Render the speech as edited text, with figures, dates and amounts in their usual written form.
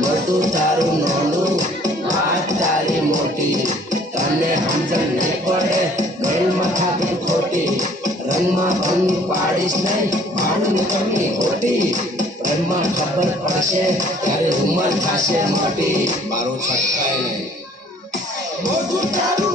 મોટું તારું નાનું વાત તારી મોટી તને સમજણ નહીં પડે ગેલમાં થાકી ખોટી રંગમાં ભંગ પાડીશ નહીં ભાડું કમી ખોટી રંગમાં ખબર પડશે ત્યારે ઉંમર થશે મોટી મારું છટકાય નહીં મોટું તારું